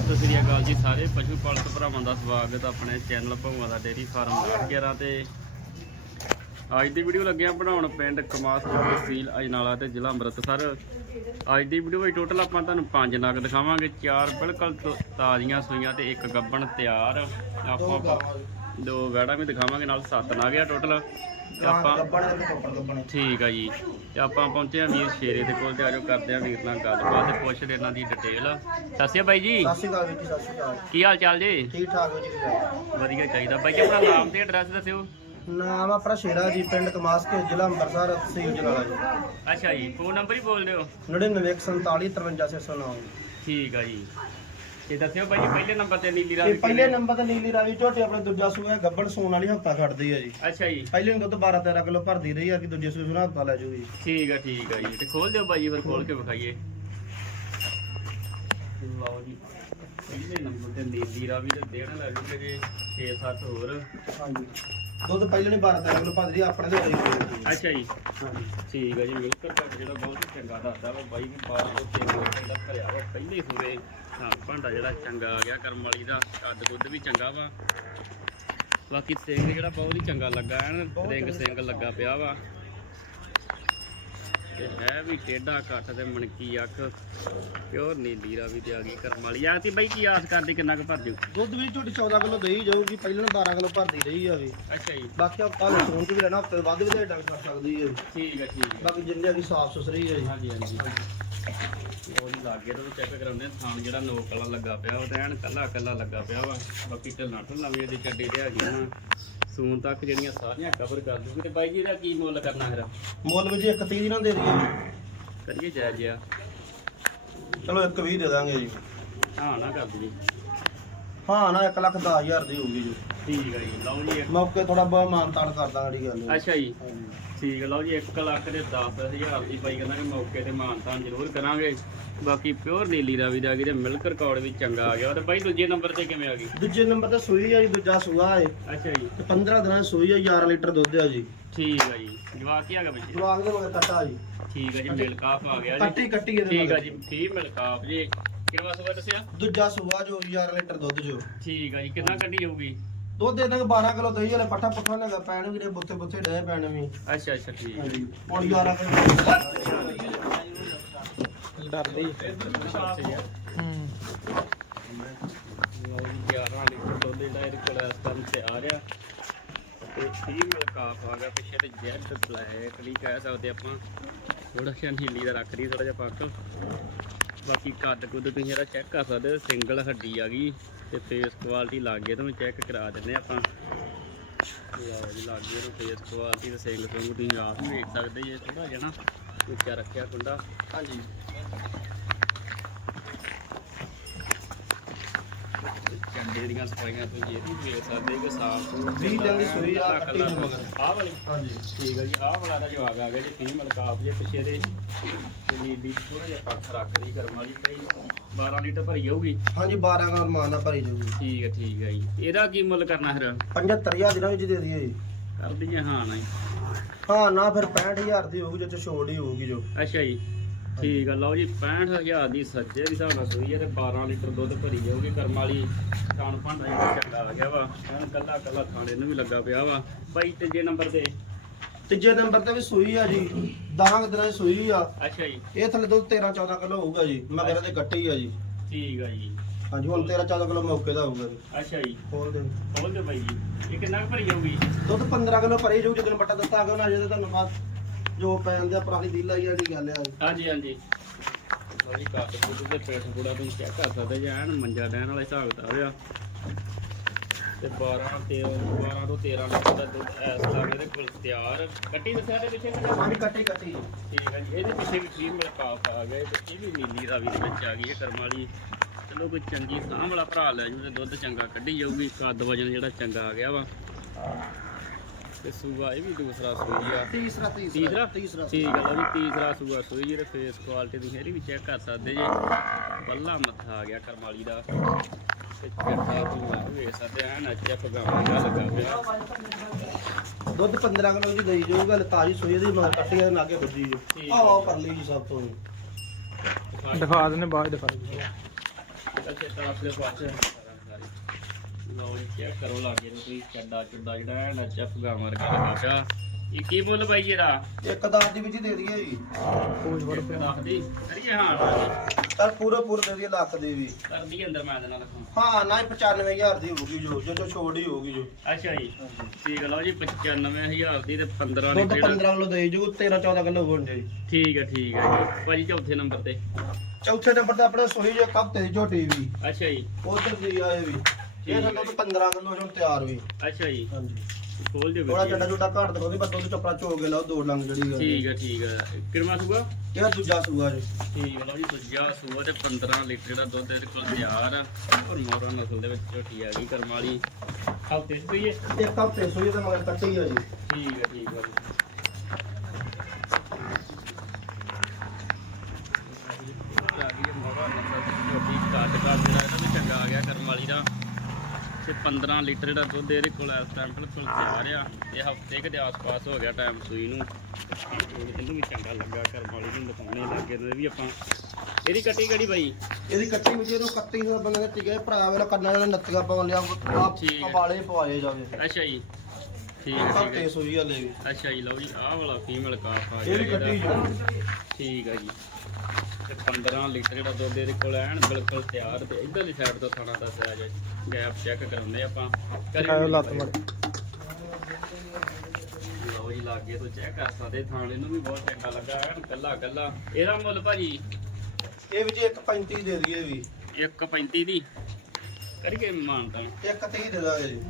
ਸਤਿ ਸ੍ਰੀ ਅਕਾਲ ਜੀ ਸਾਰੇ। ਪਸ਼ੂ ਪਾਲਕ ਭਰਾਵਾਂ ਦਾ ਸਵਾਗਤ ਹੈ ਆਪਣੇ ਚੈਨਲ ਭਵਾਂ ਦਾ ਡੇਰੀ ਫਾਰਮ 11 ਤੇ। ਅੱਜ ਦੀ ਵੀਡੀਓ ਲੱਗਿਆ ਬਣਾਉਣ ਪਿੰਡ ਕਮਾਸਪੁਰ ਤਹਿਸੀਲ ਅਜਨਾਲਾ ਤੇ ਜ਼ਿਲ੍ਹਾ ਅੰਮ੍ਰਿਤਸਰ। ਅੱਜ ਦੀ ਵੀਡੀਓ ਵਿੱਚ ਟੋਟਲ ਆਪਾਂ ਤੁਹਾਨੂੰ ਪੰਜ ਨਗ ਦਿਖਾਵਾਂਗੇ। ਚਾਰ ਬਿਲਕੁਲ ਤ- ਤਾਜ਼ੀਆਂ ਸੂਈਆਂ ਤੇ ਇੱਕ ਗੱਬਣ ਤਿਆਰ। ਆਪਾਂ ਦੋ ਗਾੜਾ ਵੀ ਦਿਖਾਵਾਂਗੇ, ਨਾਲ ਸੱਤ ਨਗ ਆ ਟੋਟਲ ਤੇ ਆਪਾਂ ਗੱਬਣ ਦੇ ਟੋਪਰ ਗੱਬਣ ਠੀਕ ਆ ਜੀ। ਤੇ ਆਪਾਂ ਪਹੁੰਚੇ ਆ ਵੀਰ ਸ਼ੇਰੇ ਦੇ ਕੋਲ ਤੇ ਆਜੋ ਕਰਦੇ ਆ ਵੀਰ ਨਾਲ ਗੱਲਬਾਤ ਤੇ ਪੁੱਛਦੇ ਇਹਨਾਂ ਦੀ ਡਿਟੇਲ ਅਕਾਲ ਬਾਈ ਜੀ। ਸਤਿ ਸ਼੍ਰੀ ਅਕਾਲ ਵੀਰ ਜੀ ਸਤਿ ਸ਼੍ਰੀ ਅਕਾਲ। ਕੀ ਹਾਲ ਚਾਲ ਜੀ? ਠੀਕ ਠਾਕ ਹੋ ਜੀ ਵਧੀਆ ਚਾਹੀਦਾ। ਬਾਈ ਜੀ ਆਪਣਾ ਨਾਮ ਤੇ ਐਡਰੈਸ ਦੱਸਿਓ। ਨਾਮ ਆਪਣਾ ਸ਼ੇਰਾ ਜੀ ਪਿੰਡ ਕਮਾਸਕੇ ਜ਼ਿਲ੍ਹਾ ਅੰਮ੍ਰਿਤਸਰ ਤਹਿਸੀਲ ਜਲਾਲਾ ਜੀ। ਅੱਛਾ ਜੀ ਫੋਨ ਨੰਬਰ ਹੀ ਬੋਲ ਦਿਓ। 9947 53609 ਠੀਕ ਆ ਜੀ। ਤੇ ਦੱਸਿਓ ਬਾਈ ਜੀ ਪਹਿਲੇ ਨੰਬਰ ਤੇ ਨੀਲੀ ਇਹ ਰਾਵੀ ਪਹਿਲੇ ਨੰਬਰ ਤੇ ਨੀਲੀ ਰਾਵੀ ਝੋਟੇ ਆਪਣੇ ਦੂਜਾ ਸੂਆ ਗੱਬਣ ਸੂਣ ਵਾਲੀ ਹਫਤਾ ਖੜਦੀ ਆ ਜੀ। ਅੱਛਾ ਜੀ। ਪਹਿਲੇ ਨੂੰ ਦੁੱਧ 12 13 ਕਿਲੋ ਭਰਦੀ ਰਹੀ ਆ ਕਿ ਦੂਜੇ ਸੂਏ ਨੂੰ ਹਫਤਾ ਲੈ ਜੂਗੀ। ਠੀਕ ਆ ਠੀਕ ਆ ਜੀ। ਤੇ ਖੋਲ ਦਿਓ ਬਾਈ ਜੀ ਫਿਰ ਖੋਲ ਕੇ ਵਿਖਾਈਏ। ਲਓ ਜੀ ਪਹਿਲੇ ਨੰਬਰ ਤੇ ਨੀਲੀ ਰਾਵੀ ਤੇ ਦੇਣ ਲੱਗ ਜੂਗੇ ਜੀ 6-7 ਹੋਰ। ਹਾਂਜੀ। ਦੁੱਧ ਪਹਿਲੇ ਨੇ 12 13 ਕਿਲੋ ਰਹੀ ਆਪਣੇ ਦੇ ਹੋਈ ਅੱਛਾ ਜੀ। ਠੀਕ ਹੈ ਜੀ ਮਿਲਕਰ ਘੱਟ ਜਿਹੜਾ ਬਹੁਤ ਚੰਗਾ ਦੱਸਦਾ ਵਾ ਬਾਈ ਵੀ ਬਾਹਰ ਤੋਂ ਤੇ ਦਾ ਭਰਿਆ ਵਾ ਪਹਿਲੇ ਸੂਰੇ ਹਾਂ ਭਾਂਡਾ ਜਿਹੜਾ ਚੰਗਾ ਆ ਗਿਆ ਕਰਮ ਵਾਲੀ ਦਾ ਕੱਦ ਕੁੱਦ ਵੀ ਚੰਗਾ ਵਾ। ਬਾਕੀ ਸਿੰਘ ਜਿਹੜਾ ਬਹੁਤ ਹੀ ਚੰਗਾ ਲੱਗਾ ਐਨ ਰਿੰਗ ਸਿੰਘ ਲੱਗਾ ਪਿਆ ਵਾ। ਤੇ ਹੈ ਵੀ ਟੇਢਾ ਕੱਟ ਤੇ ਮਣਕੀ ਅੱਖ ਪਿਓਰ ਨੀਲੀ ਰਾਵੀ ਤੇ ਆ ਗਈ ਕਰਮ ਵਾਲੀ। ਆ ਤੇ ਬਾਈ ਕੀ ਆਸ ਕਰਦੀ ਕਿੰਨਾ ਕੁ ਭਰ ਜੂ? ਦੁੱਧ ਵੀ ਝੋਟੀ 14 ਕਿਲੋ ਦੇਈ ਜਾਊਗੀ ਪਹਿਲੇ ਨੂੰ 12 ਕਿਲੋ ਭਰਦੀ ਰਹੀ ਆ ਵੀ ਅੱਛਾ ਜੀ। ਬਾਕੀ ਹਫਤਾ ਲੈ ਸੂਣ ਚ ਵੀ ਰਹਿਣਾ ਹਫ਼ਤੇ ਵੱਧ ਵੀ ਡੰਗ ਕਰ ਸਕਦੀ ਹੈ ਠੀਕ ਹੈ ਠੀਕ ਹੈ ਬਾਕੀ ਜਿੰਨੇ ਵੀ ਸਾਫ਼ ਸੁਥਰੀ ਹੈ ਜੀ। ਹਾਂਜੀ ਹਾਂਜੀ। ਉਹ ਜੀ ਲਾਗੇ ਤੋਂ ਚੈੱਕ ਕਰਾਉਂਦੇ ਆ ਥਾਣ ਜਿਹੜਾ ਨੋਕ ਵਾਲਾ ਲੱਗਾ ਪਿਆ ਉਹ ਤਾਂ ਐਨ ਕੱਲਾ ਕੱਲਾ ਲੱਗਾ ਪਿਆ ਵਾ। ਬਾਕੀ ਢੱਲਾਂ ਢੁੱਲਾਂ ਵੀ ਇਹਦੀ ਚੱਡੇ ਤੇ ਹੈਗੀਆਂ। ਸੂਨ ਤੱਕ ਜਿਹੜੀਆਂ ਸਾਰੀਆਂ ਕਵਰ ਕਰ ਦੂਗੀ ਤੇ ਬਾਈ ਜੀ ਇਹਦਾ ਕੀ ਮੁੱਲ ਕਰਨਾ ਫਿਰ? ਮੁੱਲ ਵੀ ਜੀ ਇੱਕ ਤੀਹ ਨਾ ਦੇ ਦਈਏ। ਕਰੀਏ ਜਾਇਜ਼ ਜਿਆ ਚਲੋ ਇੱਕ 20 ਦੇ ਦਾਂਗੇ ਜੀ। ਹਾਂ ਨਾ ਕਰ ਦਈਏ। ਹਾਂ ਨਾ 1 ਲੱਖ 10000 ਦੀ ਹੋਊਗੀ ਜੀ। ਠੀਕ ਹੈ ਜੀ ਲਓ ਜੀ ਇੱਕ- ਮੌਕੇ ਥੋੜਾ ਬਹੁਤ ਮਾਨ ਤਾਨ ਕਰਦਾ ਸਾਡੀ ਗੱਲ। ਅੱਛਾ ਜੀ। ਹਾਂਜੀ। ਠੀਕ ਹੈ ਲਓ ਜੀ 1 ਲੱਖ ਦੇ 10000 ਦੀ ਬਾਈ ਕਹਿੰਦਾ ਕਿ ਮੌਕੇ ਤੇ ਮਾਨਤਾਨ ਜ਼ਰੂਰ ਕਰਾਂਗੇ। ਬਾਕੀ ਪਿਓਰ ਨੀਲੀ ਰਾਵੀ ਦਾ ਆ ਗਈ ਤੇ ਮਿਲਕ ਰਿਕਾਰਡ ਵੀ ਚੰਗਾ ਆ ਗਿਆ। ਤੇ ਬਾਈ ਦੂਜੇ ਨੰਬਰ ਤੇ ਕਿਵੇਂ ਆ ਗਈ? ਦੂਜੇ ਨੰਬਰ ਤੇ ਸੂਈ ਆ ਜੀ ਦੂਜਾ ਸੂਆ ਹੈ ਅੱਛਾ ਜੀ। ਤੇ 15 ਦਿਨਾਂ ਦੀ ਸੂਈ ਆ 11 ਲੀਟਰ ਦੁੱਧ ਆ ਜੀ। ਠੀਕ ਹੈ ਜੀ। ਜਵਾਕ ਕੀ ਹੈਗਾ ਬੱਚੇ ਜਵਾਗ ਦੇ ਮਗਰ ਕੱਟਾ ਜੀ। ਠੀਕ ਹੈ ਜੀ ਮਿਲ ਕਾਫ ਆ ਗਿਆ ਜੀ। ਕੱਟੀ ਕੱਟੀ ਇਹਦੇ ਠੀਕ ਮਗਰ। ਜੀ ਫੀ ਮਿਲ ਕਾਫ ਜੀ। ਕਿੰਨਾ ਸੂਆ ਦੱਸਿਆ? ਦੂਜਾ ਸੂਆ ਜੋ 11 ਲੀਟਰ ਦੁੱਧ ਜੋ। ਠੀਕ ਹੈ ਜੀ ਕਿੰਨਾ ਕੱਢੀ ਜਾਊਗੀ ਦੁੱਧ ਦੇ ਦਾਂਗੇ 12 ਕਿਲੋ ਦਹੀਂ ਵਾਲੇ ਪੱਠਾ ਪੁੱਠਾ ਲਗਾ ਪੈਣ ਵੀ ਨੇ ਬੁੱਥੇ ਬੁੱਥੇ ਡੇ ਪੈਣ ਵੀ। ਅੱਛਾ ਅੱਛਾ ਠੀਕ ਹੈ ਹਾਂਜੀ ਹੁਣ 11 ਕਿਲੋ। ਡਰਦੇ ਹੀ ਲਓ ਜੀ 11 ਲੀਟਰ ਦੁੱਧ ਜਿਹੜਾ ਇਹਦੇ ਕੋਲ ਇਸ ਤੇ ਆ ਰਿਹਾ। ਤੇ ਕਾਫ ਆ ਗਿਆ ਪਿੱਛੇ ਤੇ ਜੈਟ ਬਲੈਕ ਨਹੀਂ ਕਹਿ ਸਕਦੇ ਆਪਾਂ। ਥੋੜਾ ਜਿਹਾ ਨੀਲੀ ਦਾ ਰੱਖ ਰਹੀ ਥੋੜਾ ਜਿਹਾ ਪੱਕ ਬਾਕੀ ਕੱਦ ਕੁੱਦ ਤੁਸੀਂ ਇਹਦਾ ਚੈੱਕ ਕਰ ਸਕਦੇ ਹੋ ਸਿੰਗਲ ਹੱਡੀ ਆ ਗਈ ਤੇ ਫੇਸ ਕੁਆਲਿਟੀ ਲਾਗੇ ਤੋਂ ਚੈੱਕ ਕਰਾ ਦਿੰਦੇ ਆਪਾਂ। ਲਓ ਜੀ, ਲਾਗੇ ਤੋਂ ਫੇਸ ਕੁਆਲਿਟੀ ਤੇ ਸਿੰਗਲ ਸਿੰਘ ਤੁਸੀਂ ਆਪ ਵੀ ਵੇਖ ਸਕਦੇ ਜੇ ਥੋੜਾ ਜਿਹਾ ਨਾ ਉੱਚਾ ਰੱਖਿਆ ਕੁੰਡਾ। ਹਾਂਜੀ। ਚੰਡੇ ਦੀਆਂ ਸਫਾਈਆਂ ਤੁਸੀਂ ਇਹ ਵੀ ਵੇਖ ਸਕਦੇ ਹੋ ਕਿ ਸਾਫ਼ ਵੀਹ ਦਿਨ ਦੀ ਸੂਈ ਆ, ਕੱਟੀ ਨੂੰ ਮਗਰ। ਆਹ ਵਾਲੀ ਹਾਂਜੀ। ਠੀਕ ਹੈ ਜੀ ਆਹ ਵਾਲਾ ਦਾ ਜਵਾਬ ਆ ਗਿਆ ਜੀ ਫੀਮੇਲ ਕਾਫ ਜੇ ਪਿੱਛੇ ਦੇ ਤੇ ਦੀ ਥੋੜਾ ਜਿਹਾ ਪੱਖ ਰੱਖਦੀ ਕਰਮ ਵਾਲੀ ਕਈ 12 ਲੀਟਰ ਭਰੀ ਜਾਊਗੀ। ਹਾਂਜੀ 12 ਕਿਲੋ ਮਾਨ ਦਾ ਭਰੀ ਜਾਊਗੀ। ਠੀਕ ਹੈ ਠੀਕ ਹੈ ਜੀ। ਇਹਦਾ ਕੀ ਮੁੱਲ ਕਰਨਾ ਫਿਰ? 75000 ਦਿਨਾਂ ਵਿੱਚ ਦੇ ਦਈਏ ਜੀ। ਕਰ ਦਈਏ ਹਾਂ ਨਾ ਜੀ ਹਾਂ ਨਾ ਫਿਰ 65000 ਦੀ ਹੋਊਗੀ ਜੇ ਛੋੜ ਹੀ ਹੋਊਗੀ ਜੋ। ਅੱਛਾ ਜੀ। ਠੀਕ ਆ ਲਓ ਜੀ 65000 ਦੀ ਸੱਜੇ ਦੀ ਹਿਸਾਬ ਨਾਲ ਸੂਈ ਹੈ ਤੇ 12 ਲੀਟਰ ਦੁੱਧ ਭਰੀ ਜਾਊਗੀ। ਕਰਮ ਵਾਲੀ ਕਾਣ ਭਾਂਡਾ ਜਿਹੜਾ ਚੰਗਾ ਆ ਗਿਆ ਵਾ ਐਨ ਕੱਲਾ ਕੱਲਾ ਖਾਣੇ ਨੂੰ ਵੀ ਲੱਗਾ ਪਿਆ ਵਾ। ਬਾਈ ਤੀਜੇ ਨੰਬਰ ਤੇ? ਤੀਜੇ ਨੰਬਰ ਤੇ ਵੀ ਸੂਈ ਆ ਜੀ 10 ਦਿਨਾਂ ਦੀ ਸੂਈ ਆ। ਅੱਛਾ ਜੀ। ਇਹ ਥੱਲੇ ਦੁੱਧ 13 14 ਕਿਲੋ ਹੋਊਗਾ ਜੀ ਮਗਰ ਦੇ ਗੱਟੀ ਆ ਜੀ। ਠੀਕ ਆ ਜੀ। ਹਾਂਜੀ ਹੁਣ 13 14 ਕਿਲੋ ਮੌਕੇ ਦਾ ਹੋਊਗਾ ਜੀ। ਅੱਛਾ ਜੀ। ਖੋਲ ਦੇ ਖੋਲ ਦਿਓ ਬਾਈ ਜੀ। ਇਹ ਕਿੰਨਾ ਭਰੀ ਜਾਊਗੀ? ਦੁੱਧ 15 ਕਿਲੋ ਭਰੀ ਜਾਊ ਜਦੋਂ ਬੱਟਾ ਦਿੱਤਾ ਗਿਆ ਨਾ ਜਿਹਦੇ ਤੁਹਾਨੂੰ ਬਾਅਦ ਜੋ ਪੈ ਜਾਂਦੇ ਆ ਪੁਰਾਣੀ ਦਿਲ ਆ ਜਿਹੜੀ ਗੱਲ ਆ ਹਾਂਜੀ ਹਾਂਜੀ। ਕੱਟ ਕੁੱਟ ਤੇ ਪੇਟ ਪੂੜਾ ਤੁਸੀਂ ਚੈੱਕ ਕਰ ਸਕਦੇ ਜੀ ਐਨ ਮੰਜਾ ਡੈਣ ਵਾਲਾ ਹਿਸਾਬ ਕਿਤਾਬ ਆ। ਤੇ 12 ਤੇ 12 ਤੋਂ 13 ਲੀਟਰ ਦਾ ਦੁੱਧ ਇਸ ਇਹਦੇ ਕੋਲ ਤਿਆਰ। ਕੱਟੀ ਦੱਸਿਆ ਤੇ ਪਿੱਛੇ ਹਾਂਜੀ ਕੱਟੀ ਕੱਟੀ। ਠੀਕ ਹੈ ਜੀ ਇਹਦੇ ਪਿੱਛੇ ਵੀ ਕਰੀਮ ਮਿਲ ਕਾਫ ਆ ਗਿਆ ਤੇ ਇਹ ਵੀ ਨੀਲੀ ਦੇ ਵਿੱਚ ਆ ਗਈ ਹੈ ਕਰਮ ਵਾਲੀ। ਚਲੋ ਕੋਈ ਚੰਗੀ ਸਾਂਭ ਵਾਲਾ ਭਰਾ ਲੈ ਜੂ ਤੇ ਦੁੱਧ ਚੰਗਾ ਕੱਢੀ ਜਾਊਗੀ ਕੱਦ ਵਜਨ ਜਿਹੜਾ ਚੰਗਾ ਆ ਗਿਆ ਵਾ। ਤੇ ਸੂਆ ਇਹ ਵੀ ਦੂਸਰਾ ਸੂਈ ਆ। ਤੀਸਰਾ ਤੀਸਰਾ। ਤੀਸਰਾ? ਠੀਕ ਹੈ ਲਓ ਜੀ ਤੀਸਰਾ ਸੂਆ ਸੂਈ ਜਿਹੜੇ ਫੇਸ ਕੁਆਲਿਟੀ ਤੁਸੀਂ ਇਹਦੀ ਵੀ ਚੈੱਕ ਕਰ ਸਕਦੇ ਜੇ। ਬੱਲਾ ਮੱਥਾ ਆ ਗਿਆ ਕਰਮ ਵਾਲੀ ਦਾ। ਤੇ ਚੱਟਾ ਤੂੰ ਵੇਖ ਸਕਦੇ ਆ ਨਾ ਚੈੱਕ ਗਾਵਾਂ ਦਾ ਲੱਗਾ ਪਿਆ ਦੁੱਧ 15 ਕਿਲੋ ਦੀ ਦੇਈ ਜਾਊਗਾ ਤਾਜੀ ਸੂਈ ਦੀ ਮਗਰ ਕੱਟੀ ਆ ਨਾਗੇ ਵੱਜੀ ਜੀ ਆਹ ਕਰ ਲਈ ਜੀ ਸਭ ਤੋਂ। ਦਿਖਾ ਦਿੰਦੇ ਬਾਅਦ ਦਿਖਾ ਦਿੰਦੇ ਅੱਛਾ ਤਾਂ ਆਪਣੇ ਪਾਸੇ। ਲਓ ਜੀ ਚੈੱਕ ਕਰੋ ਲਾਗੇ ਨੂੰ ਕੋਈ ਚੱਡਾ ਚੁੱਡਾ ਜਿਹੜਾ ਹੈ ਨਾ ਚੱਪ ਗਾ ਮਾਰ ਕੇ ਲੱਗਾ ਪਿਆ ਇਹ ਕੀ ਮੁੱਲ ਬਾਈ ਇਹਦਾ? ਇੱਕ ਦਸ ਦੀ ਵਿੱਚ ਹੀ ਦੇ ਦਈਏ ਜੀ। ਇੱਕ ਦੱਸ ਦੀ। ਕਰੀਏ ਹਾਂ ਨਾ ਤਾਂ ਪੂਰੇ ਪੂਰੇ ਦੇ ਦਈਏ ਲੱਖ ਦੀ ਵੀ। ਕਰਦੀ ਅੰਦਰ ਮੈਂ ਦੇ ਨਾਲ ਰੱਖਾਂ ਹਾਂ ਨਾ ਹੀ 95000 ਦੀ ਹੋਊਗੀ ਜੋ ਜੋ ਜੋ ਛੋੜ ਹੀ ਹੋਊਗੀ ਜੋ। ਅੱਛਾ ਜੀ। ਠੀਕ ਹੈ ਲਓ ਜੀ 95000 ਦੀ ਤੇ 15 ਦੁੱਧ ਲੀਟਰ 15 ਕਿਲੋ ਦੇ ਜੂ 13 14 ਕਿਲੋ ਹੋਣ ਜੀ ਠੀਕ ਹੈ ਠੀਕ ਹੈ ਜੀ। ਭਾਜੀ ਚੌਥੇ ਨੰਬਰ ਤੇ। ਚੌਥੇ ਨੰਬਰ ਤੇ ਆਪਣੇ ਸੋਈ ਜੇ ਕੱਪ ਤੇ ਝੋਟੀ ਵੀ। ਅੱਛਾ ਜੀ। ਉਧਰ ਦੀ ਆਏ ਵੀ। ਇਹ ਤਾਂ ਦੁੱਧ 15 ਕਿਲੋ ਜੋ ਤਿਆਰ ਵੀ। ਅੱਛਾ ਜੀ। ਹਾਂਜੀ। ਖੋਲ ਦਿਓ ਥੋੜਾ ਚੱਡਾ। ਛੋਟਾ ਘੱਟ ਦਿਖਾਉਂਦੀ ਪਰ ਦੁੱਧ ਚੱਪੜਾ ਚੋ ਕੇ ਲਾਓ ਦੋ ਲੰਗ ਜਿਹੜੀ ਗੱਲ। ਠੀਕ ਹੈ ਠੀਕ ਹੈ। ਕਿਰਮਾ ਸੂਗਾ ਇਹ ਦੂਜਾ ਸੂਆ ਜੀ। ਠੀਕ ਹੈ ਲਓ ਜੀ ਦੂਜਾ ਸੂਆ ਤੇ 15 ਲੀਟਰ ਦਾ ਦੁੱਧ ਇਹਦੇ ਕੋਲ ਤਿਆਰ ਆ। ਔਰ ਮੋਰਾ ਨਸਲ ਦੇ ਵਿੱਚ ਝੋਟੀ ਆ ਗਈ ਕਰਮ ਵਾਲੀ। ਹਫ਼ਤੇ ਚ ਪਈਏ ਇੱਕ ਹਫ਼ਤੇ ਸੂਈ ਤੇ ਮਗਰ ਕੱਟੀ ਆ ਜੀ। ਠੀਕ ਹੈ ਠੀਕ ਹੈ ਜੀ ਆ ਗਈ ਹੈ ਮੋਰਾ ਨਸਲ ਦੀ ਝੋਟੀ ਕੱਦ ਕੱਦ ਜਿਹੜਾ ਇਹਦਾ ਵੀ ਚੰਗਾ ਆ ਗਿਆ ਕਰਮ ਵਾਲੀ ਦਾ ਤੇ 15 ਲੀਟਰ ਦਾ ਦੁੱਧ ਇਹਦੇ ਕੋਲ ਇਸ ਟਾਈਮ ਬਿਲਕੁਲ ਤਿਆਰ ਆ ਇਹ ਹਫ਼ਤੇ ਕੁ ਦੇ ਆਸ-ਪਾਸ ਹੋ ਗਿਆ ਟਾਈਮ ਸੂਈ ਨੂੰ। ਇਹਨੂੰ ਵੀ ਚੰਗਾ ਲੱਗਾ ਕਰਮ ਵਾਲੀ ਨੂੰ ਦਿਖਾਉਣੇ ਲੱਗੇ ਨੇ ਵੀ ਆਪਾਂ ਇਹਦੀ ਕੱਟੀ ਕਿਹੜੀ ਬਾਈ? ਇਹਦੀ ਕੱਟੀ ਵਿੱਚ ਇਹਨੂੰ ਕੱਟੀ ਦਾ ਬੰਦੇ ਨੇ ਟਿਕੇ ਭਰਾ ਵੇਲਾ ਕੰਨਾਂ ਨਾਲ ਨੱਤੀਆਂ ਪਾਉਣ ਲਿਆ। ਵਾਲੇ ਪਵਾਏ ਜਾਵੇ। ਅੱਛਾ ਜੀ। ਠੀਕ ਹੈ ਠੀਕ ਹੈ। ਸੂਈ ਹਲੇ ਵੀ ਅੱਛਾ ਜੀ ਲਓ ਜੀ ਆਹ ਵਾਲਾ ਫੀਮੇਲ ਕਾਫ ਆ ਇਹ ਵੀ ਕੱਟੀ ਇਹਦਾ। ਜੋ ਠੀਕ ਹੈ ਜੀ। ਤੇ 15 ਲੀਟਰ ਜਿਹੜਾ ਦੁੱਧ ਇਹਦੇ ਕੋਲ ਐਨ ਬਿਲਕੁਲ ਤਿਆਰ ਤੇ ਇਧਰਲੀ ਸਾਈਡ ਤੋਂ ਥਾਣਾ ਦਾ ਸਾਈਜ਼ ਹੈ ਜੀ। ਗੈਪ ਚੈੱਕ ਕਰਾਉਂਦੇ ਆਪਾਂ। ਦਿਖਾਓ ਲੱਤ ਮਾਰ ਲਓ ਜੀ ਲਾਗੇ ਤੋਂ ਚੈੱਕ ਕਰ ਸਕਦੇ ਥਾਣੇ ਨੂੰ ਵੀ ਬਹੁਤ ਚੰਗਾ ਲੱਗਾ ਐਨ ਕੱਲਾ ਕੱਲਾ। ਇਹਦਾ ਮੁੱਲ ਭਾਜੀ? ਇਹ ਵਿੱਚ ਇੱਕ 35 ਦੇ ਦਈਏ ਵੀ। 1.35 ਦੀ? ਕਰੀਏ ਮਾਨਤਾ ਇੱਕ 30 ਦੇ ਦਾਂਗੇ ਜੀ।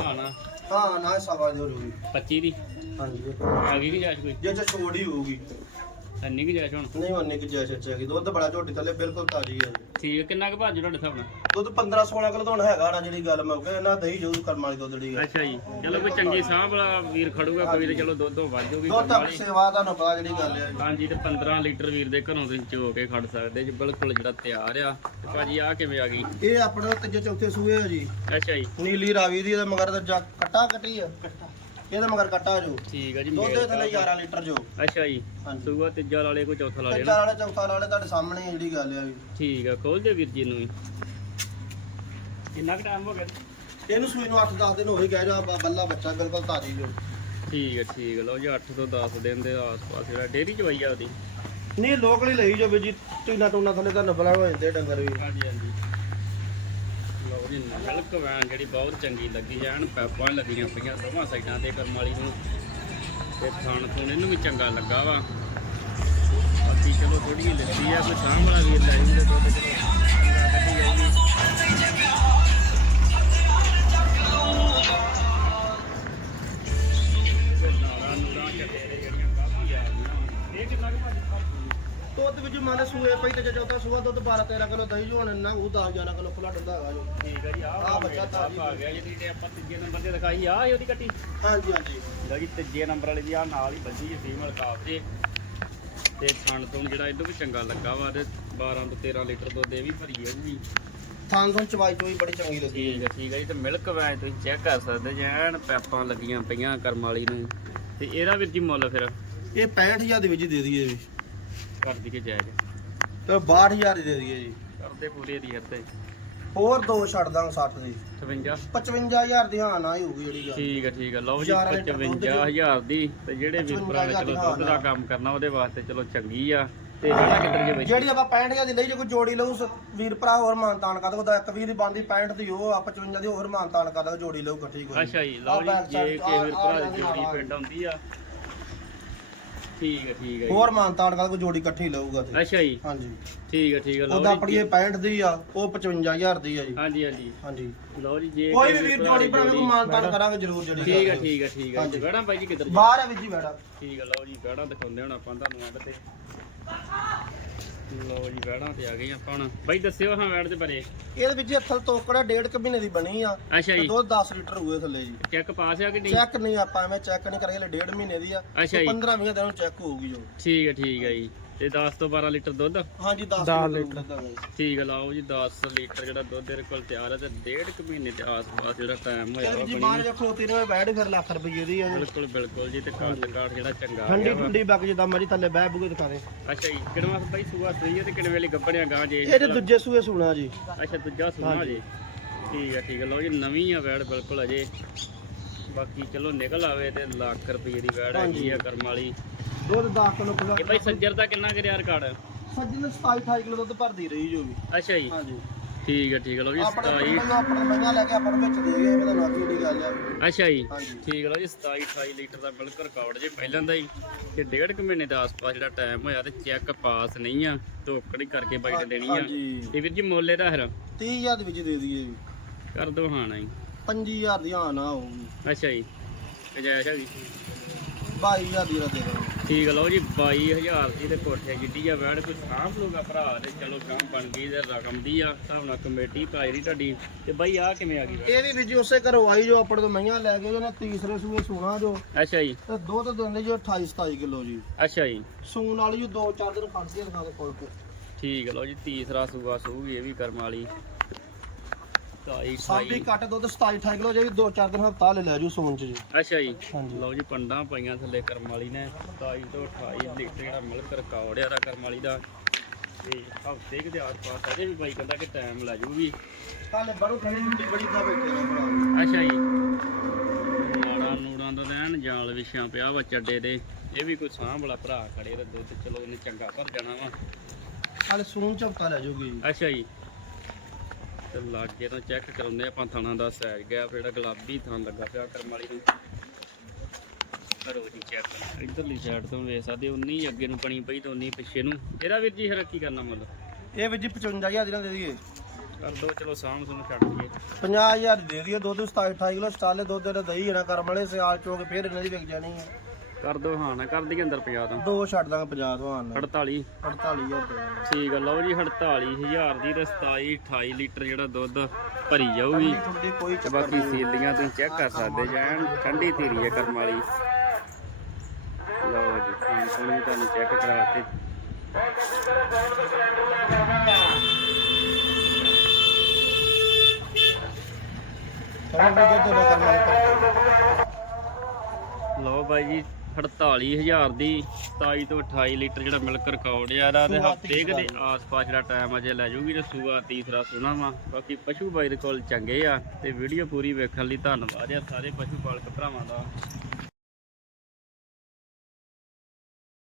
ਹਾਣਾ ਹਾਂ ਨਾ ਸਵਾ ਦੇ ਹੋ ਜੂਗੀ 25 ਦੀ? ਹਾਂਜੀ। ਆ ਗਈ ਕਿ ਜਾਇਜ਼ ਕੋਈ? ਜੇ ਛੋੜ ਹੀ ਹੋਊਗੀ। ਇੰਨੀ ਕਿ ਜਾਇਜ਼ ਹੁਣ? ਨਹੀਂ ਉਹਨੇ ਕਿ ਜੈ ਚੱਚਾ ਕੀ ਦੁੱਧ ਬੜਾ ਝੋਟੀ ਥੱਲੇ ਬਿਲਕੁਲ ਤਾਜ਼ੀ ਹੈ ਜੀ। ਠੀਕ ਹੈ ਕਿੰਨਾ ਕੁ ਭਾਜੀ ਤੁਹਾਡੇ ਹਿਸਾਬ ਨਾਲ? ਦੁੱਧ 15 16 ਕਿਲੋ ਤਾਂ ਹੁਣ ਹੈਗਾ ਨਾ ਜਿਹੜੀ ਗੱਲ ਮੈਂ ਕਹਿੰਦਾ ਇਹਨਾਂ ਦਹੀਂ ਜੋ ਕਰਮ ਵਾਲੀ ਦੁੱਧ ਜਿਹੜੀ ਹੈ। ਅੱਛਾ ਜੀ। ਚਲੋ ਕੋਈ ਚੰਗੀ ਸਾਂਭ ਵਾਲਾ ਵੀਰ ਖੜੂਗਾ ਕੋਈ ਤੇ ਚਲੋ ਦੁੱਧ ਤੋਂ ਵੱਧ ਜਾਊਗੀ ਦੁੱਧ ਤੱਕ ਸੇਵਾ ਤੁਹਾਨੂੰ ਪਤਾ ਜਿਹੜੀ ਗੱਲ ਹੈ। ਜੀ ਹਾਂਜੀ ਤੇ 15 ਲੀਟਰ ਵੀਰ ਦੇ ਘਰੋਂ ਤੁਸੀਂ ਚੋ ਕੇ ਖੜ ਸਕਦੇ ਜੀ ਬਿਲਕੁਲ ਜਿਹੜਾ ਤਿਆਰ ਆ। ਤੇ ਭਾਜੀ ਆ ਕਿਵੇਂ ਆ ਗਈ? ਇਹ ਆਪਣਾ ਤੀਜੇ ਚੌਥੇ ਸੂਏ ਆ ਜੀ। ਅੱਛਾ ਜੀ। ਨੀਲੀ ਰਾਵੀ ਦੀ ਇਹਦਾ ਮਗਰ ਦਾ ਕੱਟਾ ਕੱਟੀ ਆ। ਇਹਦਾ ਮਗਰ ਕੱਟਾ ਜੋ। ਠੀਕ ਆ ਜੀ ਦੁੱਧ ਦੇ ਥੱਲੇ ਕਾਫ। 11 ਲੀਟਰ ਜੋ। ਅੱਛਾ ਜੀ ਹਾਂਜੀ। ਸੂਆ ਤੀਜਾ ਵਾਲੇ ਕੋਈ ਚੌਥਾ ਵਾਲੇ ਤੀਜਾ ਵਾਲੇ ਚੌਥਾ ਵਾਲੇ ਤੁਹਾਡੇ ਸਾਹਮਣੇ ਜਿਹੜੀ ਗੱਲ ਆ ਜੀ। ਠੀਕ ਆ ਖੋਲ ਦਿਓ ਵੀਰ ਜੀ ਨੂੰ ਵੀ। ਕਿੰਨਾ ਕੁ ਟਾਈਮ ਹੋ ਗਿਆ ਇਹਨੂੰ ਸੂਈ ਨੂੰ 8-10 ਦਿਨ ਹੋਏ ਗਏ ਜੋ ਬੱਲਾ ਬੱਚਾ ਬਿਲਕੁਲ ਤਾਜ਼ੀ ਜੋ। ਠੀਕ ਆ ਠੀਕ ਲਓ ਜੀ 8 ਤੋਂ 10 ਦਿਨ ਦੇ ਆਸ-ਪਾਸ ਜਿਹੜਾ ਡੇਰੀ ਚਵਾਈ ਆ ਉਹਦੀ। ਨਹੀਂ ਲੋਕਲੀ ਲਈ ਜੋ ਵੀ ਜੀ ਟੀਨਾ ਟੂਨਾ ਥੱਲੇ ਤੁਹਾਨੂੰ ਬਲਾ ਹੋ ਜਾਂਦੇ ਡੰਗਰ ਵੀ। ਹਾਂਜੀ ਹਾਂਜੀ। ਲਓ ਜੀ ਵੈਨ ਜਿਹੜੀ ਬਹੁਤ ਚੰਗੀ ਲੱਗੀ ਐਨ ਪੈਪਾਂ ਲੱਗੀਆਂ ਪਈਆਂ ਦੋਵਾਂ ਸਾਈਡਾਂ ਤੇ ਕਰਮ ਵਾਲੀ ਨੂੰ। ਤੇ ਥਣ ਥੁਣ ਇਹਨੂੰ ਵੀ ਚੰਗਾ ਲੱਗਾ ਵਾ। ਬਾਕੀ ਚਲੋ ਥੋੜੀ ਜਿਹੀ ਲੱਗੀ ਆ, ਕੋਈ ਸਾਂਭ ਵਾਲਾ ਵੀਰ ਲੈ ਜੂਗੇ ਦੁੱਧ ਚਲੋ ਦੁੱਧ ਵਿੱਚ ਮੰਨ ਸੂਏ ਪਈ ਤੇ ਚੌਥਾ ਸੂਆ ਦੁੱਧ 12-13 ਕਿਲੋ ਦਹੀਂ ਜੋ ਹੁਣ ਨਾ ਉਹ 10-11 ਕਿਲੋ ਫੁੱਲਾ ਡੰਦਾ ਹੈਗਾ ਜੋ। ਠੀਕ ਹੈ ਜੀ ਆਹ ਆਹ ਬੱਚਾ ਤਾਜ਼ੀ ਆ ਗਿਆ ਜਿਹੜੀ ਤੇ ਆਪਾਂ ਤੀਜੇ ਨੰਬਰ ਤੇ ਦਿਖਾਈ ਆ ਇਹ ਉਹਦੀ ਕੱਟੀ? ਹਾਂਜੀ ਹਾਂਜੀ। ਲਓ ਜੀ ਤੀਜੇ ਨੰਬਰ ਵਾਲੀ ਦੀ ਆ ਨਾਲ ਹੀ ਬੱਜੀ ਜੀ ਫੀਮੇਲ ਕਾਫ ਜੀ। ਤੇ ਥਣ ਤੋਂ ਜਿਹੜਾ ਇਹਨੂੰ ਵੀ ਚੰਗਾ ਲੱਗਾ ਵਾ ਤੇ 12 ਤੋਂ 13 ਲੀਟਰ ਦੁੱਧ ਇਹ ਵੀ ਭਰੀ ਹੋਊਗੀ ਥਾਂ ਤੋਂ ਚਵਾਈ ਚੋਈ ਬੜੀ ਚੰਗੀ ਲੱਗੀ। ਠੀਕ ਹੈ ਠੀਕ ਹੈ ਜੀ ਤੇ ਮਿਲਕ ਵੈਨ ਤੁਸੀਂ ਚੈੱਕ ਕਰ ਸਕਦੇ ਜੇ ਐਨ ਪੈਪਾਂ ਲੱਗੀਆਂ ਪਈਆਂ ਕਰਮ ਵਾਲੀ ਨੂੰ। ਤੇ ਇਹਦਾ ਵੀਰ ਜੀ ਮੁੱਲ ਫਿਰ? ਇਹ 65000 ਦੇ ਵਿੱਚ ਦੇ ਦਈਏ ਜੀ ਕਰ ਦੀ ਕੇ ਜਾਇਜ਼ ਤੇ 62000 ਦੀ ਦੇ ਦਈਏ ਜੀ। ਕਰਦੇ ਪੂਰੇ ਦੀ ਹੱਤੇ ਹੋਰ ਦੋ ਛੱਡ ਦਾਂਗੇ 60 ਦੀ। 56 55000 ਦੀ ਹਾਂ ਨਾ ਹੀ ਹੋਊਗੀ ਜਿਹੜੀ ਗੱਲ। ਠੀਕ ਹੈ ਠੀਕ ਹੈ। ਲਓ ਜੀ ਹਜ਼ਾਰ ਲੀਟਰ ਦੁੱਧ 55000 ਦੀ ਤੇ ਜਿਹੜੇ ਵੀਰ ਭਰਾ ਨੇ 55,000 ਚਲੋ ਦੀ ਦੁੱਧ ਦਾ। ਕੰਮ ਕਰਨਾ ਉਹਦੇ ਵਾਸਤੇ ਚਲੋ ਚੰਗੀ ਆ। ਤੇ ਸਾਡਾ ਕਿੱਧਰ ਜੇ ਵਿੱਚ ਜਿਹੜੀ ਆਪਾਂ 65000 ਦੀ ਲਈ ਜੇ ਕੋਈ ਜੋੜੀ ਲਊ ਸ- ਵੀਰ ਭਰਾ ਹੋਰ ਮਾਨਤਾਨ ਕਰ ਉਹਦਾ ਇੱਕ ਵੀਰ ਦੀ ਬੰਦੀ 65 ਦੀ ਉਹ ਆ 55 ਦੀ ਹੋਰ ਮਾਨਤਾਨ ਕਰ ਦੋ ਜੋੜੀ ਲਊ ਇਕੱਠੀ ਕੋਈ ਅੱਛਾ ਜੀ ਲਓ ਜੀ ਜੇ ਕਿਸੇ ਵੀਰ ਭਰਾ ਦੀ ਜੋੜੀ ਪਿੰਡ ਆਉਂਦੀ ਆ ਠੀਕ ਹੈ ਠੀਕ ਹੈ ਜੀ। ਹੋਰ ਮਾਨਤਾਨ ਕਰ ਕੋਈ ਜੋੜੀ ਇਕੱਠੀ ਲਊਗਾ ਤੇ। ਅੱਛਾ ਜੀ। ਹਾਂਜੀ। ਠੀਕ ਹੈ ਠੀਕ ਹੈ ਲਓ ਉਹਦਾ ਜੀ। ਆਪਣੀ ਇਹ 65 ਦੀ ਆ ਉਹ 55000 ਦੀ ਆ ਜੀ। ਹਾਂਜੀ ਹਾਂਜੀ। ਹਾਂਜੀ। ਲਓ ਜੀ ਜੇ ਕੋਈ ਕਿਸੇ ਵੀ ਵੀਰ ਭਰਾ ਦੀ ਜੋੜੀ ਭਰਾ ਨੂੰ ਮਾਨਤਾਨ ਕਰਾਂਗੇ ਜ਼ਰੂਰ ਜਿਹੜੀ ਠੀਕ ਹੈ ਗੱਲ ਠੀਕ ਹੈ ਠੀਕ ਹੈ। ਹਾਂਜੀ। ਜੀ ਬੈੜਾ ਬਾਈ ਜੀ ਕਿੱਧਰ ਜੀ? ਬਾਹਰ ਹੈ ਵਿੱਚ ਹੀ ਬੈਠਾ ਠੀਕ ਹੈ ਲਓ ਜੀ ਬੈੜਾ ਦਿਖਾਉਂਦੇ ਹੁਣ ਆਪਾਂ ਤੁਹਾਨੂੰ ਐਡ ਤੇ। ਲਓ ਜੀ ਬੈੜਾ ਤੇ ਆ ਗਏ ਆਪਾਂ ਹੁਣ। ਬਾਈ ਦੱਸਿਓ ਹਾਂ ਬੈੜ ਦੇ ਬਾਰੇ। ਇਹਦੇ ਵਿੱਚ ਅਥਲ ਤੋਕੜਾ ਡੇਢ ਕੁ ਮਹੀਨੇ ਦੀ ਬਣੀ ਆ। ਅੱਛਾ ਜੀ। ਦੁੱਧ 10 ਲੀਟਰ ਹੋਏ ਥੱਲੇ ਜੀ। ਚੈੱਕ ਪਾਸ ਆ ਕਿ ਨਹੀਂ? ਚੈੱਕ ਨਹੀਂ ਆਪਾਂ ਐਵੇਂ ਚੈੱਕ ਨਹੀਂ ਕਰਾਂਗੇ ਡੇਢ ਮਹੀਨੇ ਦੀ ਆ। ਅੱਛਾ ਜੀ। 15 20 ਦਿਨ ਚੈੱਕ ਹੋਊਗੀ ਜੋ। ਠੀਕ ਹੈ ਠੀਕ ਹੈ ਜੀ। ਤੇ 10 ਤੋਂ 12 ਲੀਟਰ ਦੁੱਧ? ਹਾਂਜੀ 10 ਦਸ ਲੀਟਰ ਠੀਕ ਆ ਲਾਓ ਜੀ 10 ਲੀਟਰ ਜਿਹੜਾ ਦੁੱਧ ਇਹਦੇ ਕੋਲ ਤਿਆਰ ਹੈ ਤੇ ਡੇਢ ਕੁ ਮਹੀਨੇ ਦੇ ਆਸ-ਪਾਸ ਜਿਹੜਾ ਟਾਈਮ ਹੋਇਆ ਵਾ ਜੀ ਬਣੀ ਬਾਹਰ ਜੇ ਨੇ ਬੈਠ ਫਿਰ ਲੱਖ ਰੁਪਏ ਦੀ ਜੀ। ਬਿਲਕੁਲ ਬਿਲਕੁਲ ਜੀ ਤੇ ਕਾਟ ਕਾਟ ਜਿਹੜਾ ਚੰਗਾ ਆ ਠੰਡੀ ਗਿਆ ਵਾ ਠੰਡੀ ਬੱਕ ਜਿੱਦਾਂ ਮਰੀ ਥੱਲੇ ਬਹਿ ਬੂਗੇ ਦਿਖਾ ਦੇ ਅੱਛਾ ਜੀ ਕਿਹੜਾ ਬਾਈ ਸੂਆ ਸਹੀ ਹੈ ਤੇ ਕਿਹੜੇ ਵੇਲੇ ਗੱਬੜਿਆ ਗਾਂ ਜੇ ਇਹ ਤੇ ਦੂਜੇ ਸੂਏ ਸੁਣਾ ਜੀ। ਅੱਛਾ ਦੂਜਾ ਹਾਂਜੀ। ਜੀ। ਠੀਕ ਹੈ ਠੀਕ ਹੈ ਲਓ ਜੀ ਨਵੀਂ ਆ ਵੈੜ ਬਿਲਕੁਲ ਅਜੇ। ਬਾਕੀ ਚਲੋ ਨਿਕਲ ਆਵੇ ਤੇ ਲੱਖ ਰੁਪਏ ਦੀ ਵੈੜ ਹੈਗੀ ਆ ਕਰਮ ਵਾਲੀ। ਦੁੱਧ 10 ਕਿਲੋ ਕਿਲੋ ਇਹ ਬਾਈ ਸੱਜਰ ਦਾ ਕਿੰਨਾ ਕਰਿਆ ਰਿਕਾਰਡ? ਸੱਜੀ ਨੇ 27 28 ਕਿਲੋ ਦੁੱਧ ਭਰਦੀ ਰਹੀ ਜੋ ਵੀ। ਅੱਛਾ ਜੀ। ਹਾਂਜੀ। ਠੀਕ ਹੈ ਠੀਕ ਹੈ ਲਓ ਜੀ ਆਪਣੇ 27 ਪਿੰਡ ਨੂੰ ਆਪਣੇ ਲੈ ਕੇ ਆਪਾਂ ਨੂੰ ਵਿੱਚ ਦੇ ਗਏ ਇਹਦਾ ਕੀ ਦੀ ਗੱਲ ਆ। ਅੱਛਾ ਜੀ ਠੀਕ ਹੈ ਲਓ ਜੀ 27 28 ਲੀਟਰ ਦਾ ਬਿਲਕੁਲ ਰਿਕਾਰਡ ਜੇ ਪਹਿਲਾਂ ਦਾ ਹੀ। ਤੇ ਡੇਢ ਕੁ ਮਹੀਨੇ ਦੇ ਆਸ-ਪਾਸ ਜਿਹੜਾ ਟਾਈਮ ਹੋਇਆ ਤੇ ਚੈੱਕ ਪਾਸ ਨਹੀਂ ਆ ਧੋਕੜੀ ਕਰਕੇ ਬਾਈਟ ਦੇਣੀ ਆ। ਤੇ ਵੀਰ ਜੀ ਮੁੱਲ ਇਹਦਾ ਹਰ 30000 ਦੇ ਵਿੱਚ ਦੇ ਦਈਏ ਜੀ। ਕਰ ਦੋ ਹਾਂ ਨਾ ਜੀ। 5000 ਦੀ ਹਾਂ ਨਾ ਹੋਊਗੀ। ਅੱਛਾ ਜੀ ਗਜਾਇਸ਼ ਹੈਗੀ 22000 ਦੀ ਰਾ ਦੇ ਦਾਂਗੇ ਠੀਕ ਲਓ ਜੀ 22000 ਦੀ ਤੇ ਕੋਠੇ ਜਿੱਡੀ ਆ ਵੈੜ ਕੋਈ ਸਾਂਭ ਲੂਗਾ ਭਰਾ ਤੇ ਚਲੋ ਕੰਮ ਬਣ ਗਈ ਤੇ ਰਕਮ ਦੀ ਆ ਹਿਸਾਬ ਨਾਲ ਕਮੇਟੀ ਪਾਈ ਦੀ ਤੁਹਾਡੀ। ਤੇ ਬਾਈ ਆ ਕਿਵੇਂ ਆ ਗਈ ਵੈੜ? ਇਹ ਵੀ ਵੀ ਜੀ ਉਸੇ ਘਰੋਂ ਆਈ ਜੋ ਆਪਣੇ ਤੋਂ ਮਈਆਂ ਲੈ ਕੇ ਉਹਨੇ ਤੀਸਰੇ ਸੂਏ ਸੂਣਾ ਜੋ। ਅੱਛਾ ਜੀ। ਤੇ ਦੁੱਧ ਦਿੰਦੇ ਜੋ 28 27 ਕਿਲੋ ਜੀ। ਅੱਛਾ ਜੀ। ਸੂਣ ਵਾਲੀ ਜੋ 2-4 ਦਿਨ ਖੜਦੀ ਆ ਦਿਖਾ ਦੇ ਕੋਲ ਕੋ। ਠੀਕ ਲਓ ਜੀ ਤੀਸਰਾ ਸੂਆ ਸੂਗੀ ਇਹ ਵੀ ਕਰਮ ਵਾਲੀ। ਢਾਈ ਸਾਡੀ ਢਾਈ ਕੱਟ ਦੁੱਧ 27 28 ਕਿਲੋ ਜੇ ਵੀ 2-4 ਦਿਨ ਹਫਤਾ ਲੈ ਲੈ ਜੂ ਸੂਣ ਚ ਜੀ। ਅੱਛਾ ਜੀ। ਹਾਂਜੀ। ਲਓ ਜੀ ਪੰਡਾਂ ਪਾਈਆਂ ਥੱਲੇ ਕਰਮ ਵਾਲੀ ਨੇ। 27 ਤੋਂ 28 ਲੀਟਰ ਜਿਹੜਾ ਮਿਲਕ ਰਿਕਾਰਡ ਆ ਦਾ ਕਰਮ ਵਾਲੀ ਦਾ। ਤੇ ਹਫ਼ਤੇ ਕੁ ਦੇ ਆਸ-ਪਾਸ ਅਜੇ ਵੀ ਬਾਈ ਕਹਿੰਦਾ ਕਿ ਟਾਈਮ ਲੈ ਜੂਗੀ ਕੱਲ ਬੜੂ ਖੜੀ ਹੁੰਦੀ ਬੜੀ ਦਾ ਬੈਠੇ ਨੇ ਭਰਾ ਅੱਛਾ ਜੀ। ਨਾੜਾਂ ਨੂੜਾਂ ਦਾ ਦੇਣ ਜਾਲ ਵਿਛਿਆ ਪਿਆ ਵਾ ਚੱਡੇ ਦੇ ਇਹ ਵੀ ਕੋਈ ਸਾਂਭ ਵਾਲਾ ਭਰਾ ਖੜੇ ਤੇ ਦੁੱਧ ਚਲੋ ਉਹਨੇ ਚੰਗਾ ਭਰ ਜਾਣਾ ਵਾ। ਕੱਲ ਚ ਹਫਤਾ ਲੈ ਜੂਗੀ ਜੀ। ਅੱਛਾ ਜੀ। ਤੇ ਲਾਗੇ ਤੋਂ ਚੈੱਕ ਕਰਾਉਂਦੇ ਆਪਾਂ ਥਾਣਾ ਦਾ ਸਾਈਜ਼ ਗਿਆ ਜਿਹੜਾ ਗੁਲਾਬੀ ਥਾਂ ਲੱਗਾ ਪਿਆ ਕਰਮ ਵਾਲੀ ਨੂੰ ਕਰੋ ਜੀ ਚੈੱਕ ਇਧਰਲੀ ਸਾਈਡ ਤੋਂ ਵੇਖ ਸਕਦੇ ਹੋ, ਉਨੀ ਅੱਗੇ ਨੂੰ ਬਣੀ ਪਈ ਤੇ ਉਨੀ ਪਿੱਛੇ ਨੂੰ। ਇਹਦਾ ਵੀਰ ਜੀ ਫਿਰ ਕੀ ਕਰਨਾ ਮੁੱਲ? ਇਹ ਵੀ ਜੀ 55000 ਦੀ ਨਾ ਦੇ ਦਈਏ ਕਰ ਦੋ ਚਲੋ ਸਾਂਭ ਸੁਣ ਛੱਡ ਦਈਏ। 50000 ਦੀ ਦੇ ਦਈਏ ਦੁੱਧ 27 28 ਕਿਲੋ ਸਟਾਲੇ ਦੁੱਧ ਦੇ ਦਹੀਂ ਜਣਾ ਕਰਮ ਵਾਲੇ ਸਿਆਲ ਚੋਕ ਫੇਰ ਇਹਨਾਂ ਦੀ ਵਿਕ ਜਾਣੀ ਹੈ। ਕਰ ਦੋ ਹਾਂ ਨਾ ਕਰ ਦਈਏ ਅੰਦਰ 50 ਤਾਂ। ਦੋ ਛੱਡ ਦਾਂਗੇ 50 ਤੋਂ ਆਣ 48 48000 ਦੇ ਠੀਕ ਆ ਲਓ ਜੀ 48000 ਦੀ ਤੇ 27 28 ਲੀਟਰ ਜਿਹੜਾ ਦੁੱਧ ਭਰੀ ਜਾਊਗੀ। ਕੋਈ ਤੇ ਬਾਕੀ ਸੀਲੀਆਂ ਤੁਸੀਂ ਚੈੱਕ ਕਰ ਸਕਦੇ ਜੈਨ ਠੰਡੀ ਧੀਰੀ ਹੈ ਕਰਮ ਵਾਲੀ। ਲਓ ਜੀ ਹੁਣ ਸੁਣੀ ਤੁਹਾਨੂੰ ਚੈੱਕ ਕਰਾ ਕੇ ਦੁੱਧ ਕਰਮ ਵਾਲੇ। ਲਓ ਬਾਈ ਜੀ 48000 ਦੀ 27 ਤੋਂ 28 ਲੀਟਰ ਜਿਹੜਾ ਮਿਲਕ ਰਿਕਾਰਡ ਆ ਇਹਦਾ ਤੇ ਹਫ਼ਤੇ ਦੇ ਆਸ-ਪਾਸ ਜਿਹੜਾ ਟਾਈਮ ਅਜੇ ਲੈ ਜੂਗੀ ਤੇ ਸੂਆ ਤੀਸਰਾ ਸੁਣਾ ਵਾ। ਬਾਕੀ ਪਸ਼ੂ ਬਾਈ ਦੇ ਕੋਲ ਚੰਗੇ ਆ ਤੇ ਵੀਡੀਓ ਪੂਰੀ ਵੇਖਣ ਲਈ ਧੰਨਵਾਦ ਆ ਸਾਰੇ ਪਸ਼ੂ ਪਾਲਕ ਭਰਾਵਾਂ ਦਾ।